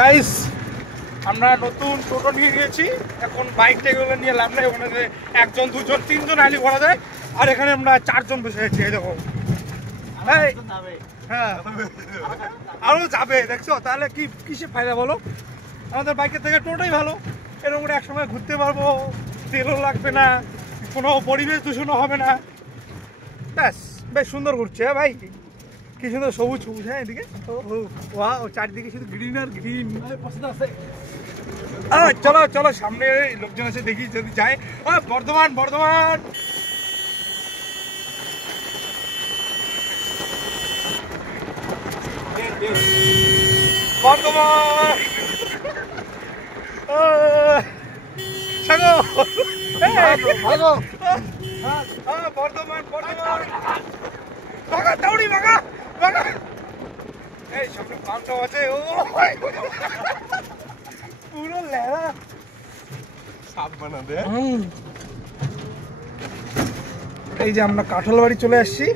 Guys আমরা নতুন টোটো নিয়ে নিয়েছি। এখন বাইকটা এগুলো নিয়ে লাভ নাই, ওখানে যে একজন দুজন তিনজন আইলি করা যায়, আর এখানে আমরা চারজন বসে আছি। এই দেখো, হ্যাঁ আরো যাবে, দেখছো? তাহলে কি কিসে ফায়দা বলো? আমাদের বাইকের থেকে টোটোই ভালো। এরকম করে একসময় ঘুরতে পারবো, তেলও লাগবে না, কোনো পরিবেশ দূষণও হবে না। ব্যাস, বেশ সুন্দর ঘুরছে। হ্যাঁ ভাই, কি সুন্দর সবুজ সবুজ। হ্যাঁ এদিকে ও চারিদিকে শুধু গ্রিন আর গ্রিন। পছন্দ আছে। চলো চলো, সামনে লোকজন আছে, দেখি যদি যায়। বর্ধমান বর্ধমান বর্ধমান বর্ধমান বর্ধমান বাগা দাউড়ি বাগা বাগা। এই সামনে পাম্পটাও আছে। ও পুরো লেরা সাপ বানা দে। এই যে আমরা কাঁঠাল বাড়ি চলে আসছি।